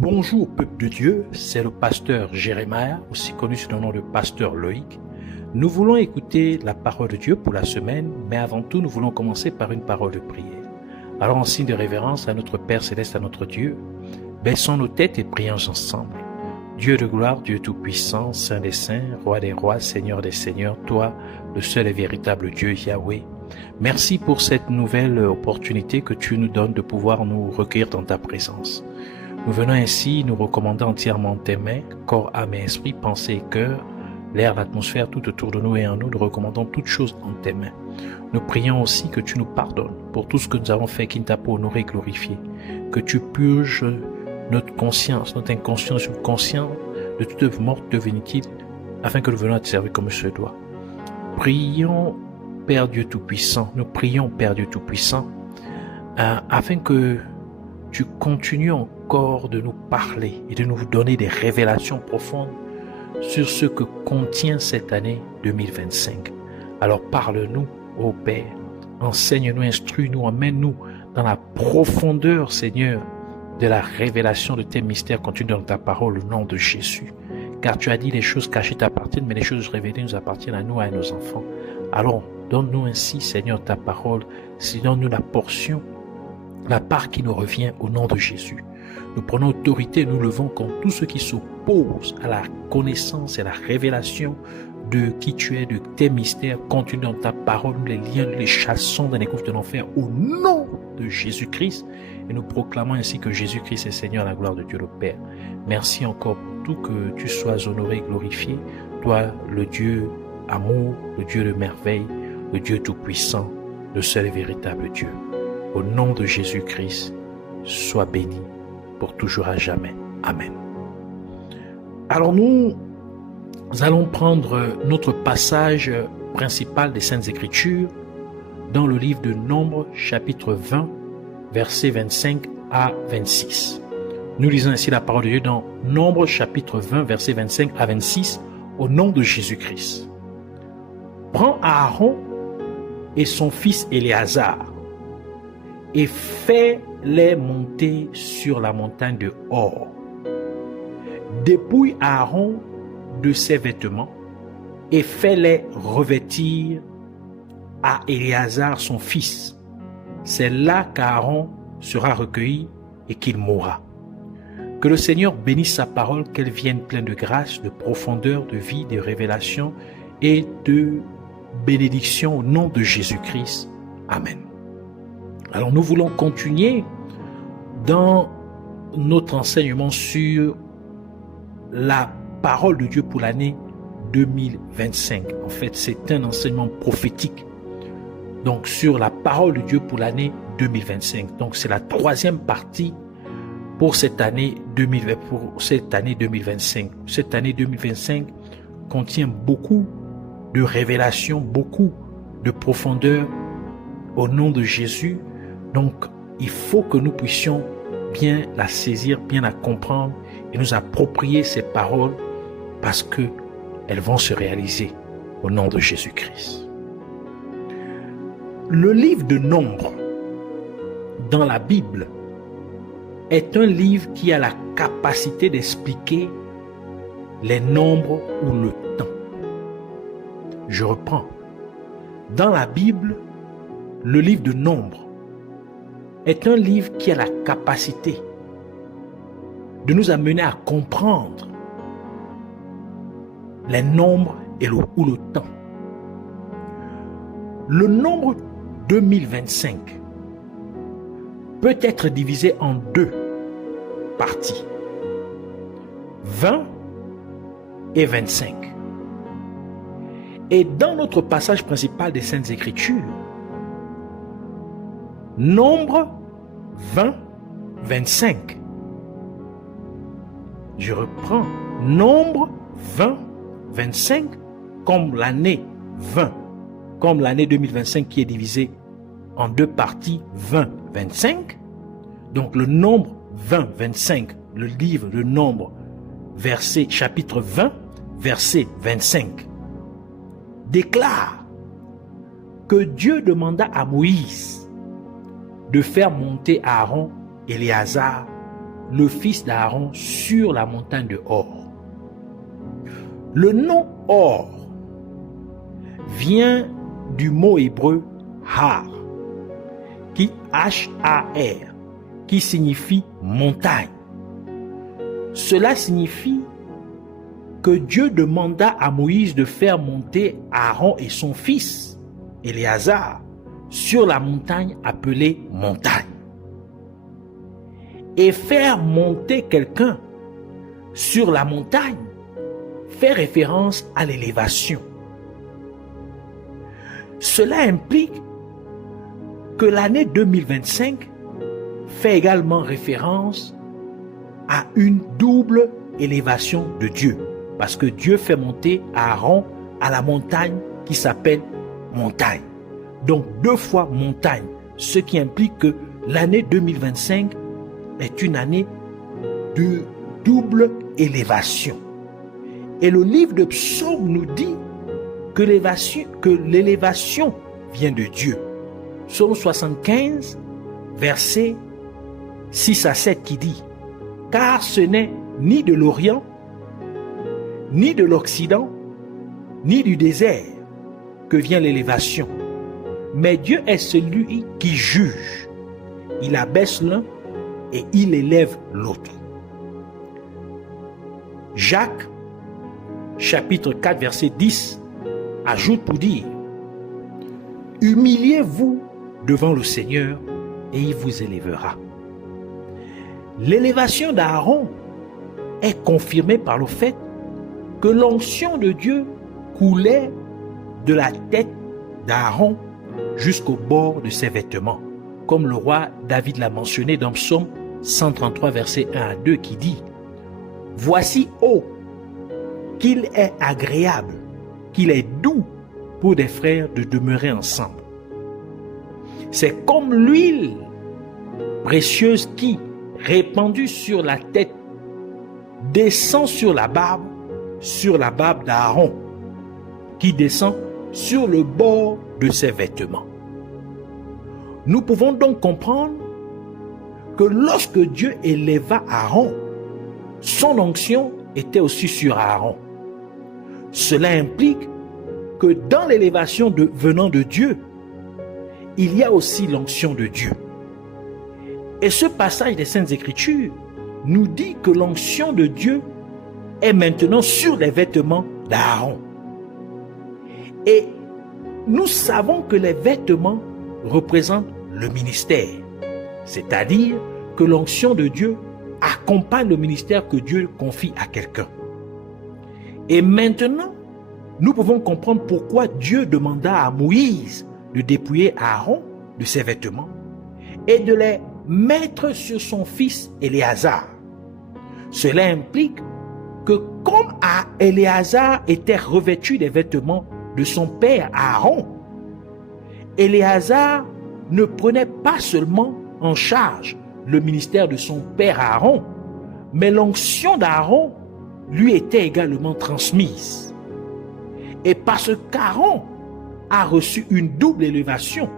Bonjour peuple de Dieu, c'est le pasteur Jérémia, aussi connu sous le nom de pasteur Loïc. Nous voulons écouter la parole de Dieu pour la semaine, mais avant tout nous voulons commencer par une parole de prière. Alors en signe de révérence à notre Père Céleste, à notre Dieu, baissons nos têtes et prions ensemble. Dieu de gloire, Dieu tout-puissant, Saint des saints, Roi des rois, Seigneur des seigneurs, toi, le seul et véritable Dieu Yahweh. Merci pour cette nouvelle opportunité que tu nous donnes de pouvoir nous recueillir dans ta présence. Nous venons ainsi nous recommander entièrement tes mains, corps, âme et esprit, pensée et cœur, l'air, l'atmosphère, tout autour de nous et en nous, nous recommandons toutes choses en tes mains. Nous prions aussi que tu nous pardonnes pour tout ce que nous avons fait qui ne t'a pas honoré et glorifié, que tu purges notre conscience, notre inconscient, subconscient de toute œuvre morte, œuvre inutile, afin que nous venions à te servir comme il se doit. Prions, Père Dieu Tout-Puissant, nous prions, Père Dieu Tout-Puissant, afin que tu continues encore de nous parler et de nous donner des révélations profondes sur ce que contient cette année 2025. Alors parle-nous, ô Père, enseigne-nous, instruis-nous, emmène-nous dans la profondeur, Seigneur, de la révélation de tes mystères contenus dans ta parole au nom de Jésus. Car tu as dit les choses cachées t'appartiennent, mais les choses révélées nous appartiennent à nous et à nos enfants. Alors, donne-nous ainsi, Seigneur, ta parole, donne-nous la portion, la part qui nous revient au nom de Jésus. Nous prenons autorité et nous levons contre tout ce qui s'oppose à la connaissance et à la révélation de qui tu es, de tes mystères contenus dans ta parole. Nous les lions, nous les chassons dans les gouffres de l'enfer au nom de Jésus-Christ. Et nous proclamons ainsi que Jésus-Christ est Seigneur à la gloire de Dieu le Père. Merci encore pour tout, que tu sois honoré et glorifié. Toi, le Dieu amour, le Dieu de merveille, le Dieu tout-puissant, le seul et véritable Dieu. Au nom de Jésus-Christ, sois béni pour toujours à jamais. Amen. Alors nous allons prendre notre passage principal des Saintes Écritures dans le livre de Nombres, chapitre 20, versets 25 à 26. Nous lisons ainsi la parole de Dieu dans Nombres, chapitre 20, versets 25 à 26, au nom de Jésus-Christ. Prends Aaron et son fils Éléazar et fais-les monter sur la montagne de Hor. Dépouille Aaron de ses vêtements et fais-les revêtir à Éléazar son fils. C'est là qu'Aaron sera recueilli et qu'il mourra. Que le Seigneur bénisse sa parole, qu'elle vienne pleine de grâce, de profondeur, de vie, de révélation et de bénédiction au nom de Jésus-Christ. Amen. Alors nous voulons continuer dans notre enseignement sur la parole de Dieu pour l'année 2025. En fait, c'est un enseignement prophétique. Donc sur la parole de Dieu pour l'année 2025. Donc c'est la troisième partie pour cette année 2025. Cette année 2025 contient beaucoup de révélations, beaucoup de profondeur au nom de Jésus. Donc, il faut que nous puissions bien la saisir, bien la comprendre et nous approprier ces paroles parce qu'elles vont se réaliser au nom de Jésus-Christ. Le livre de Nombres dans la Bible est un livre qui a la capacité d'expliquer les nombres ou le temps. Je reprends. Dans la Bible, le livre de Nombres est un livre qui a la capacité de nous amener à comprendre les nombres et ou le temps. Le nombre 2025 peut être divisé en deux parties, 20 et 25. Et dans notre passage principal des Saintes Écritures, nombre 20, 25. Je reprends. Nombre 20, 25, comme l'année 20, comme l'année 2025 qui est divisée en deux parties, 20, 25. Donc le nombre 20, 25, le livre de Nombres, verset, chapitre 20, verset 25, déclare que Dieu demanda à Moïse de faire monter Aaron et Éléazar le fils d'Aaron sur la montagne de Hor. Le nom Hor vient du mot hébreu Har, qui H-A-R, qui signifie montagne. Cela signifie que Dieu demanda à Moïse de faire monter Aaron et son fils, Éléazar, sur la montagne appelée montagne. Et faire monter quelqu'un sur la montagne fait référence à l'élévation. Cela implique que l'année 2025 fait également référence à une double élévation de Dieu. Parce que Dieu fait monter Aaron à la montagne qui s'appelle montagne. Donc 2 fois montagne, ce qui implique que l'année 2025 est une année de double élévation. Et le livre de Psaume nous dit que l'élévation vient de Dieu. Psaume 75, versets 6 à 7 qui dit « Car ce n'est ni de l'Orient, ni de l'Occident, ni du désert que vient l'élévation. Mais Dieu est celui qui juge. Il abaisse l'un et il élève l'autre. » Jacques, chapitre 4, verset 10, ajoute pour dire « Humiliez-vous devant le Seigneur et il vous élèvera. » L'élévation d'Aaron est confirmée par le fait que l'onction de Dieu coulait de la tête d'Aaron jusqu'au bord de ses vêtements, comme le roi David l'a mentionné dans Psaume 133, verset 1 à 2, qui dit « Voici, ô, qu'il est agréable, qu'il est doux pour des frères de demeurer ensemble. C'est comme l'huile précieuse qui, répandue sur la tête, descend sur la barbe d'Aaron, qui descend sur le bord de ses vêtements. » Nous pouvons donc comprendre que lorsque Dieu éleva Aaron, son onction était aussi sur Aaron. Cela implique que dans l'élévation venant de Dieu, il y a aussi l'onction de Dieu. Et ce passage des Saintes Écritures nous dit que l'onction de Dieu est maintenant sur les vêtements d'Aaron. Et nous savons que les vêtements représentent le ministère, c'est-à-dire que l'onction de Dieu accompagne le ministère que Dieu confie à quelqu'un. Et maintenant, nous pouvons comprendre pourquoi Dieu demanda à Moïse de dépouiller Aaron de ses vêtements et de les mettre sur son fils Éléazar. Cela implique que comme Éléazar était revêtu des vêtements de son père Aaron, Éléazar ne prenait pas seulement en charge le ministère de son père Aaron, mais l'onction d'Aaron lui était également transmise. Et parce qu'Aaron a reçu une double élévation,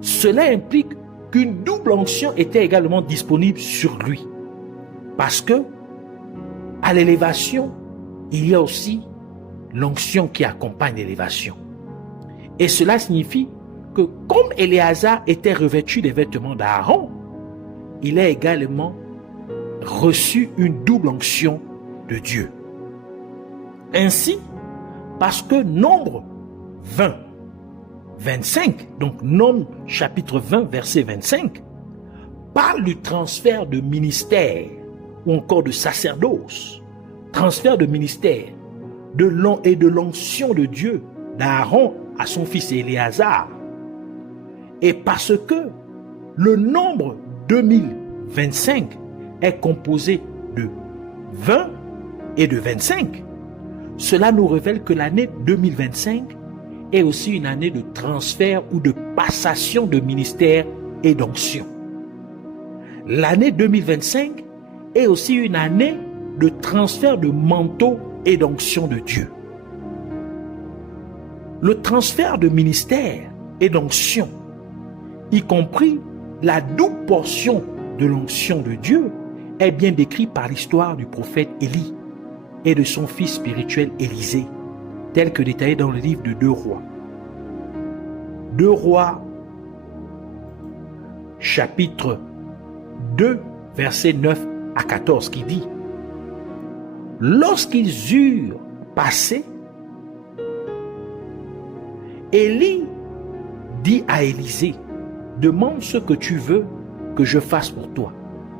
cela implique qu'une double onction était également disponible sur lui. Parce que à l'élévation, il y a aussi l'onction qui accompagne l'élévation. Et cela signifie que comme Éléazar était revêtu des vêtements d'Aaron, il a également reçu une double onction de Dieu. Ainsi, parce que Nombre 20, 25, donc Nombre chapitre 20, verset 25, parle du transfert de ministère ou encore de sacerdoce, transfert de ministère et de l'onction de Dieu d'Aaron à son fils Éléazar. Et parce que le nombre 2025 est composé de 20 et de 25, cela nous révèle que l'année 2025 est aussi une année de transfert ou de passation de ministère et d'onction. L'année 2025 est aussi une année de transfert de manteau et d'onction de Dieu. Le transfert de ministère et d'onction, y compris la double portion de l'onction de Dieu, est bien décrit par l'histoire du prophète Élie et de son fils spirituel Élisée, tel que détaillé dans le livre de 2 Rois. 2 Rois, chapitre 2, versets 9 à 14, qui dit: lorsqu'ils eurent passé, Élie dit à Élisée: demande ce que tu veux que je fasse pour toi,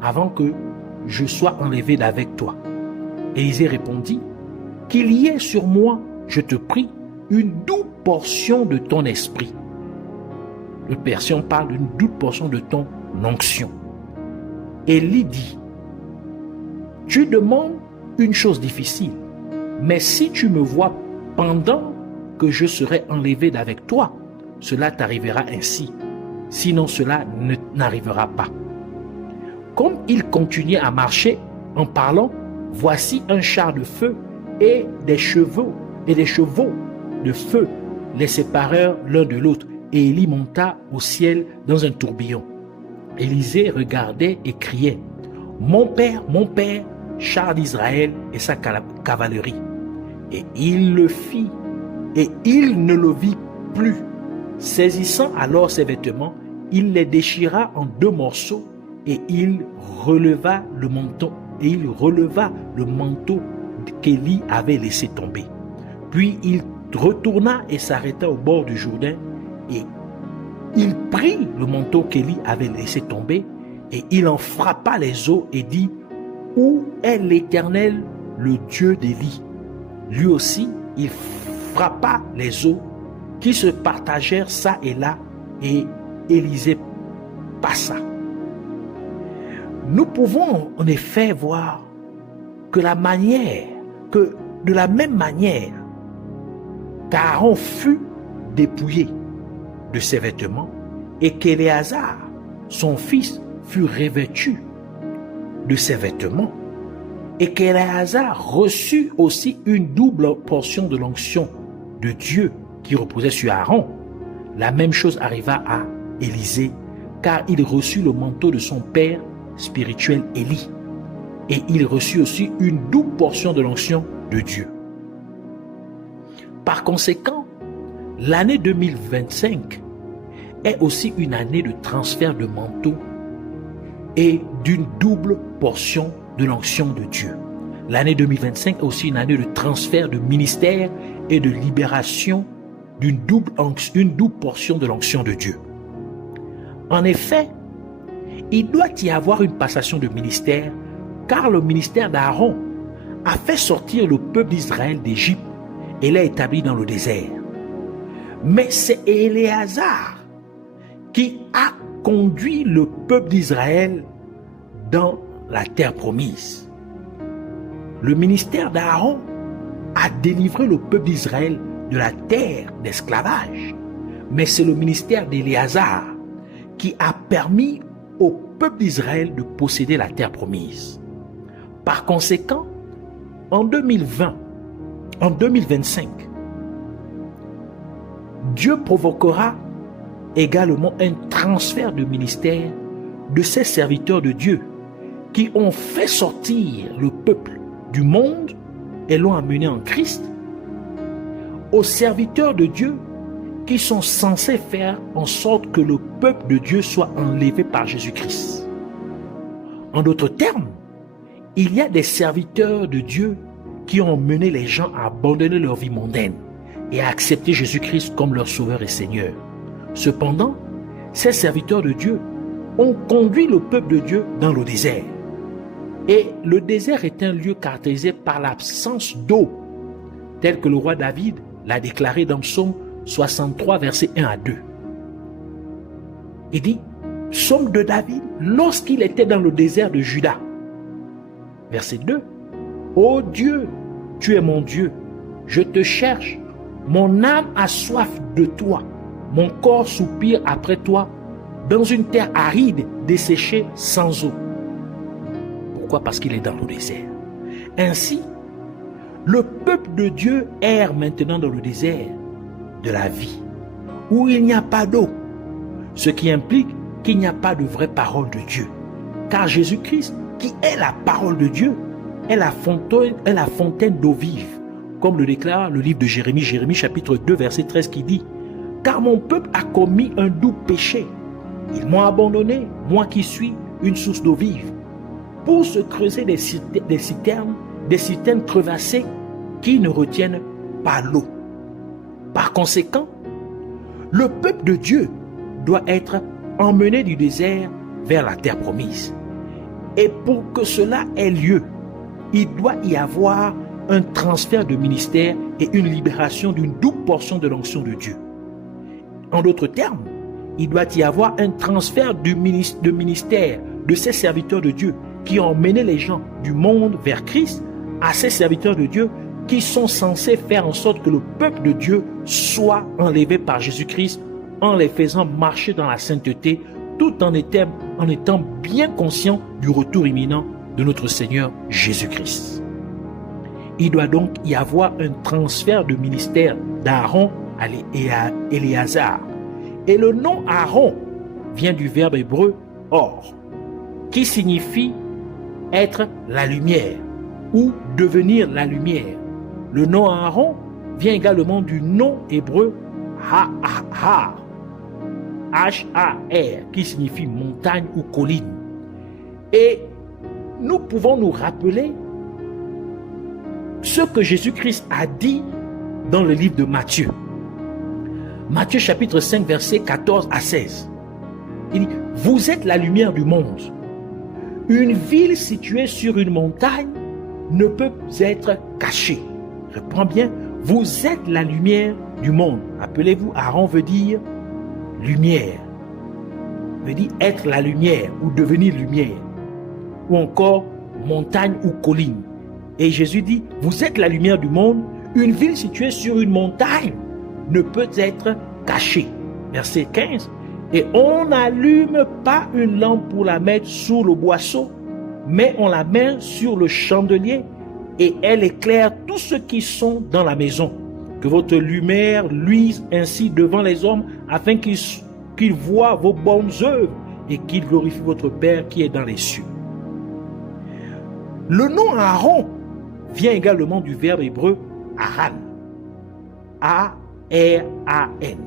avant que je sois enlevé d'avec toi. Élisée répondit: qu'il y ait sur moi, je te prie, une double portion de ton esprit. Le Persion parle d'une double portion de ton onction. Élie dit: tu demandes une chose difficile, mais si tu me vois pendant que je serai enlevé d'avec toi, cela t'arrivera ainsi. Sinon cela n'arrivera pas. Comme il continuait à marcher en parlant, voici un char de feu et des chevaux de feu les séparèrent l'un de l'autre, et Élie monta au ciel dans un tourbillon. Élisée regardait et criait: mon père, char d'Israël et sa cavalerie. Et il le fit, et il ne le vit plus. Saisissant alors ses vêtements, il les déchira en 2 morceaux, et il releva le manteau qu'Élie avait laissé tomber. Puis il retourna et s'arrêta au bord du Jourdain, et il prit le manteau qu'Élie avait laissé tomber, et il en frappa les eaux et dit: où est l'Éternel, le Dieu d'Élie? Lui aussi, il frappa les eaux qui se partagèrent çà et là, et Élisée passa. Nous pouvons en effet voir que de la même manière qu'Aaron fut dépouillé de ses vêtements et qu'Éléazar, son fils, fut revêtu de ses vêtements, et qu'Éléazar reçut aussi une double portion de l'onction de Dieu qui reposait sur Aaron, la même chose arriva à Élisée, car il reçut le manteau de son père spirituel Élie, et il reçut aussi une double portion de l'onction de Dieu. Par conséquent, l'année 2025 est aussi une année de transfert de manteau et d'une double portion de l'onction de Dieu. L'année 2025 est aussi une année de transfert de ministère et de libération d'une double portion de l'onction de Dieu. En effet, il doit y avoir une passation de ministère, car le ministère d'Aaron a fait sortir le peuple d'Israël d'Égypte et l'a établi dans le désert. Mais c'est Éléazar qui a conduit le peuple d'Israël dans la terre promise. Le ministère d'Aaron a délivré le peuple d'Israël de la terre d'esclavage, mais c'est le ministère d'Éléazar qui a permis au peuple d'Israël de posséder la terre promise. Par conséquent, en 2025, Dieu provoquera également un transfert de ministère de ces serviteurs de Dieu qui ont fait sortir le peuple du monde et l'ont amené en Christ, aux serviteurs de Dieu qui sont censés faire en sorte que le peuple de Dieu soit enlevé par Jésus-Christ. En d'autres termes, il y a des serviteurs de Dieu qui ont mené les gens à abandonner leur vie mondaine et à accepter Jésus-Christ comme leur sauveur et Seigneur. Cependant, ces serviteurs de Dieu ont conduit le peuple de Dieu dans le désert. Et le désert est un lieu caractérisé par l'absence d'eau, tel que le roi David l'a déclaré dans Psaume 63, versets 1 à 2. Il dit, Psaume de David, lorsqu'il était dans le désert de Juda. Verset 2. Ô Dieu, tu es mon Dieu, je te cherche, mon âme a soif de toi, mon corps soupire après toi, dans une terre aride, desséchée, sans eau. Pourquoi? Parce qu'il est dans le désert. Ainsi, le peuple de Dieu erre maintenant dans le désert de la vie, où il n'y a pas d'eau, ce qui implique qu'il n'y a pas de vraie parole de Dieu. Car Jésus-Christ, qui est la parole de Dieu, est la fontaine d'eau vive, comme le déclare le livre de Jérémie, Jérémie chapitre 2, verset 13, qui dit « Car mon peuple a commis un doux péché. Ils m'ont abandonné, moi qui suis une source d'eau vive, pour se creuser des citernes crevassées qui ne retiennent pas l'eau. » Par conséquent, le peuple de Dieu doit être emmené du désert vers la terre promise. Et pour que cela ait lieu, il doit y avoir un transfert de ministère et une libération d'une double portion de l'onction de Dieu. En d'autres termes, il doit y avoir un transfert de ministère de ces serviteurs de Dieu qui ont mené les gens du monde vers Christ à ces serviteurs de Dieu qui sont censés faire en sorte que le peuple de Dieu soit enlevé par Jésus-Christ en les faisant marcher dans la sainteté tout en étant bien conscient du retour imminent de notre Seigneur Jésus-Christ. Il doit donc y avoir un transfert de ministère d'Aaron et à Éléazar. Et le nom Aaron vient du verbe hébreu or, qui signifie être la lumière ou devenir la lumière. Le nom Aaron vient également du nom hébreu Har, H-A-R, qui signifie montagne ou colline. Et nous pouvons nous rappeler ce que Jésus-Christ a dit dans le livre de Matthieu. Matthieu chapitre 5, versets 14 à 16. Il dit, « Vous êtes la lumière du monde. Une ville située sur une montagne ne peut être cachée. » Reprends bien, « Vous êtes la lumière du monde. » Appelez-vous, Aaron veut dire lumière. Veut dire être la lumière ou devenir lumière. Ou encore montagne ou colline. Et Jésus dit, « Vous êtes la lumière du monde. Une ville située sur une montagne ne peut être cachée. » Verset 15. « Et on n'allume pas une lampe pour la mettre sous le boisseau, mais on la met sur le chandelier et elle éclaire tous ceux qui sont dans la maison. Que votre lumière luise ainsi devant les hommes afin qu'ils voient vos bonnes œuvres et qu'ils glorifient votre Père qui est dans les cieux. » Le nom Aaron vient également du verbe hébreu Aran, A-R-A-N,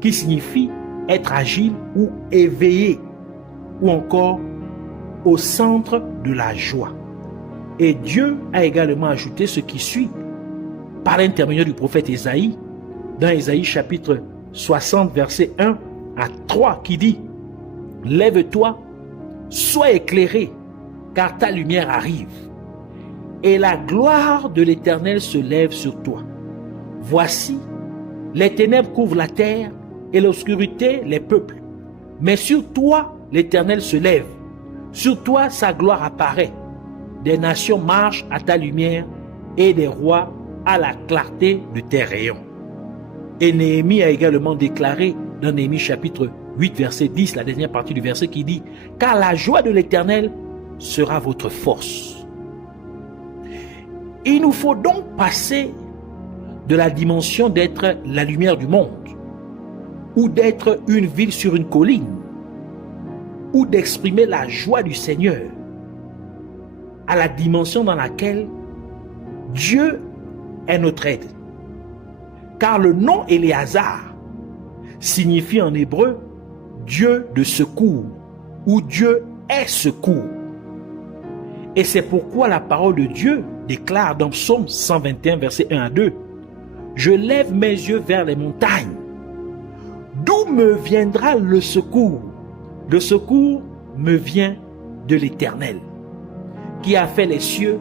qui signifie être agile ou éveillé, ou encore au centre de la joie. Et Dieu a également ajouté ce qui suit par l'intermédiaire du prophète Ésaïe, dans Ésaïe chapitre 60, verset 1 à 3, qui dit « Lève-toi, sois éclairé, car ta lumière arrive, et la gloire de l'Éternel se lève sur toi. Voici, les ténèbres couvrent la terre, et l'obscurité les peuples. Mais sur toi, l'Éternel se lève. Sur toi, sa gloire apparaît. Des nations marchent à ta lumière, et des rois à la clarté de tes rayons. » Et Néhémie a également déclaré dans Néhémie chapitre 8, verset 10, la dernière partie du verset qui dit « Car la joie de l'Éternel sera votre force. » Il nous faut donc passer de la dimension d'être la lumière du monde, ou d'être une ville sur une colline, ou d'exprimer la joie du Seigneur, à la dimension dans laquelle Dieu est notre aide. Car le nom Éléazar signifie en hébreu Dieu de secours, ou Dieu est secours. Et c'est pourquoi la parole de Dieu déclare dans Psaume 121, verset 1 à 2, « Je lève mes yeux vers les montagnes. D'où me viendra le secours? Le secours me vient de l'Éternel, qui a fait les cieux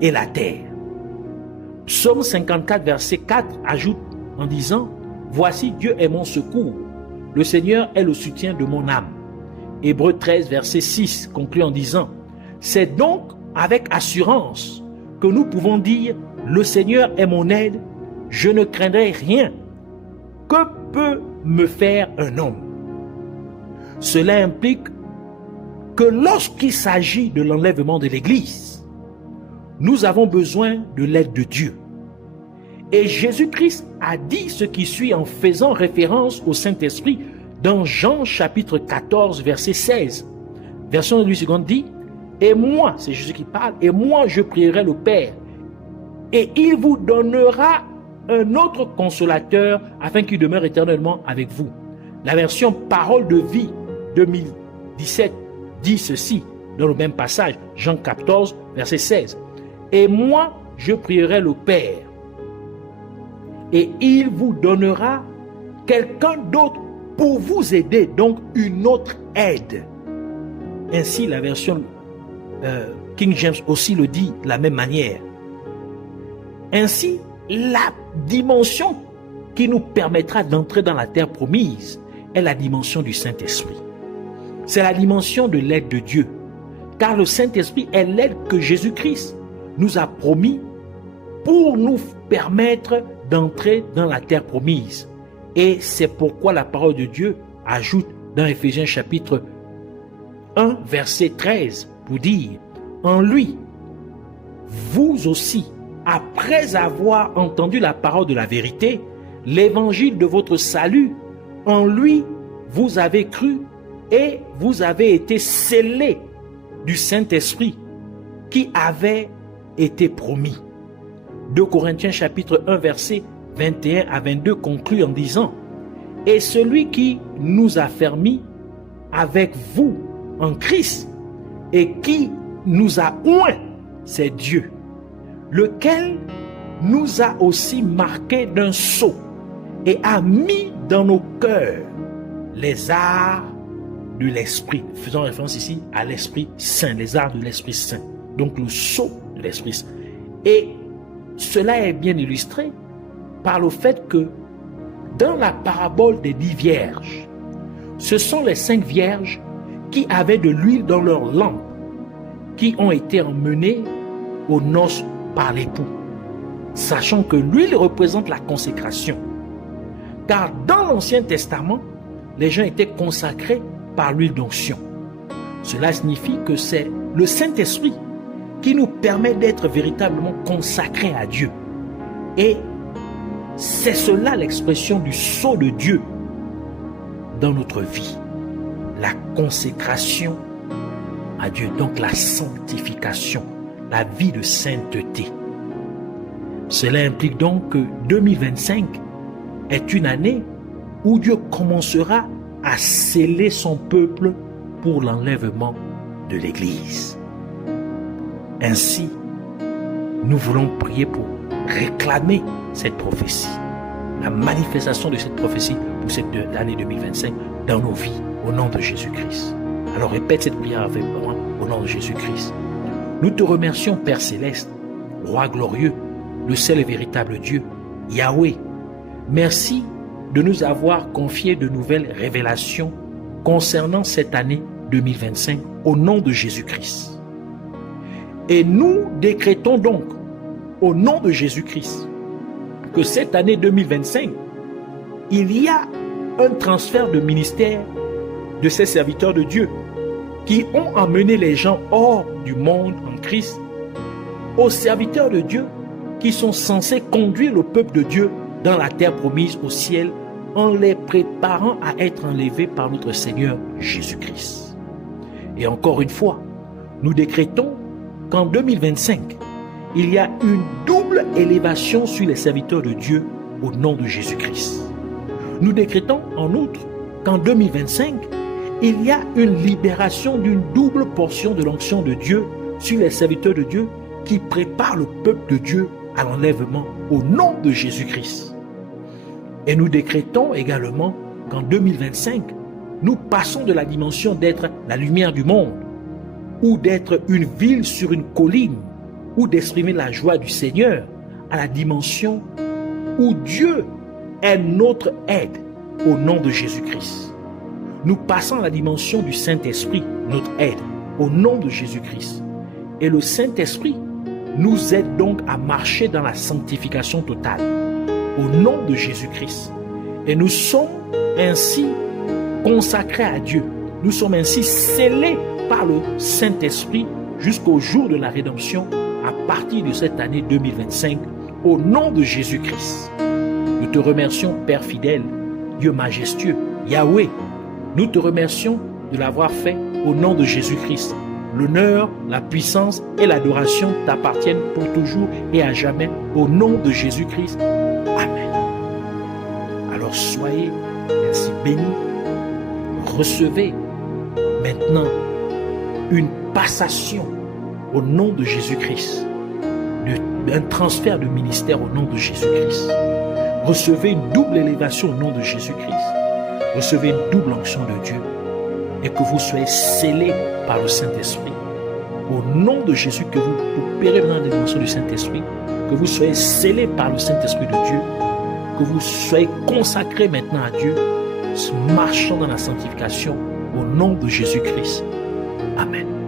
et la terre. » Psaume 54, verset 4 ajoute en disant, « Voici Dieu est mon secours. Le Seigneur est le soutien de mon âme. » Hébreux 13, verset 6 conclut en disant, « C'est donc avec assurance que nous pouvons dire, le Seigneur est mon aide, je ne craindrai rien. Que peut me faire un homme? » Cela implique que lorsqu'il s'agit de l'enlèvement de l'Église, nous avons besoin de l'aide de Dieu. Et Jésus-Christ a dit ce qui suit en faisant référence au Saint-Esprit dans Jean chapitre 14, verset 16. Version de Louis II dit, et moi, c'est Jésus qui parle, et moi je prierai le Père, et il vous donnera un autre consolateur afin qu'il demeure éternellement avec vous. La version Parole de vie 2017 dit ceci dans le même passage, Jean 14, verset 16. Et moi, je prierai le Père, et il vous donnera quelqu'un d'autre pour vous aider, donc une autre aide. Ainsi, la version King James aussi le dit de la même manière. Ainsi, la dimension qui nous permettra d'entrer dans la terre promise est la dimension du Saint-Esprit. C'est la dimension de l'aide de Dieu, car le Saint-Esprit est l'aide que Jésus-Christ nous a promis pour nous permettre d'entrer dans la terre promise. Et c'est pourquoi la parole de Dieu ajoute dans Éphésiens chapitre 1, verset 13, pour dire, en lui, vous aussi, après avoir entendu la parole de la vérité, l'évangile de votre salut, en lui, vous avez cru et vous avez été scellés du Saint-Esprit qui avait été promis. 2 Corinthiens chapitre 1, verset 21 à 22 conclut en disant, et celui qui nous a fermis avec vous en Christ et qui nous a oints, c'est Dieu, lequel nous a aussi marqués d'un sceau et a mis dans nos cœurs les arts de l'Esprit. Faisons référence ici à l'Esprit Saint, les arts de l'Esprit Saint. Donc le sceau de l'Esprit Saint. Et cela est bien illustré par le fait que dans la parabole des 10 vierges, ce sont les 5 vierges qui avaient de l'huile dans leurs lampes, qui ont été emmenées aux noces par l'époux, sachant que l'huile représente la consécration. Car dans l'Ancien Testament, les gens étaient consacrés par l'huile d'onction. Cela signifie que c'est le Saint-Esprit qui nous permet d'être véritablement consacrés à Dieu. Et c'est cela l'expression du sceau de Dieu dans notre vie. La consécration à Dieu, donc la sanctification, la vie de sainteté. Cela implique donc que 2025 est une année où Dieu commencera à sceller son peuple pour l'enlèvement de l'Église. Ainsi, nous voulons prier pour réclamer cette prophétie, la manifestation de cette prophétie pour cette année 2025 dans nos vies, au nom de Jésus-Christ. Alors répète cette prière avec moi, au nom de Jésus-Christ. Nous te remercions, Père Céleste, Roi glorieux, le seul et véritable Dieu, Yahweh. Merci de nous avoir confié de nouvelles révélations concernant cette année 2025 au nom de Jésus-Christ. Et nous décrétons donc au nom de Jésus-Christ que cette année 2025, il y a un transfert de ministère de ces serviteurs de Dieu qui ont emmené les gens hors du monde en Christ aux serviteurs de Dieu qui sont censés conduire le peuple de Dieu dans la terre promise au ciel en les préparant à être enlevés par notre Seigneur Jésus-Christ. Et encore une fois, nous décrétons qu'en 2025, il y a une double élévation sur les serviteurs de Dieu au nom de Jésus-Christ. Nous décrétons en outre qu'en 2025, il y a une libération d'une double portion de l'onction de Dieu sur les serviteurs de Dieu qui préparent le peuple de Dieu à l'enlèvement au nom de Jésus-Christ. Et nous décrétons également qu'en 2025, nous passons de la dimension d'être la lumière du monde ou d'être une ville sur une colline ou d'exprimer la joie du Seigneur à la dimension où Dieu est notre aide au nom de Jésus-Christ. Nous passons à la dimension du Saint-Esprit, notre aide, au nom de Jésus-Christ. Et le Saint-Esprit nous aide donc à marcher dans la sanctification totale, au nom de Jésus-Christ. Et nous sommes ainsi consacrés à Dieu. Nous sommes ainsi scellés par le Saint-Esprit jusqu'au jour de la rédemption à partir de cette année 2025, au nom de Jésus-Christ. Nous te remercions, Père fidèle, Dieu majestueux, Yahweh. Nous te remercions de l'avoir fait au nom de Jésus-Christ. L'honneur, la puissance et l'adoration t'appartiennent pour toujours et à jamais au nom de Jésus-Christ. Amen. Alors soyez ainsi bénis. Recevez maintenant une passation au nom de Jésus-Christ, un transfert de ministère au nom de Jésus-Christ. Recevez une double élévation au nom de Jésus-Christ. Recevez une double onction de Dieu et que vous soyez scellés par le Saint-Esprit. Au nom de Jésus, que vous opérez dans la dimension du Saint-Esprit, que vous soyez scellés par le Saint-Esprit de Dieu, que vous soyez consacrés maintenant à Dieu, marchant dans la sanctification au nom de Jésus-Christ. Amen.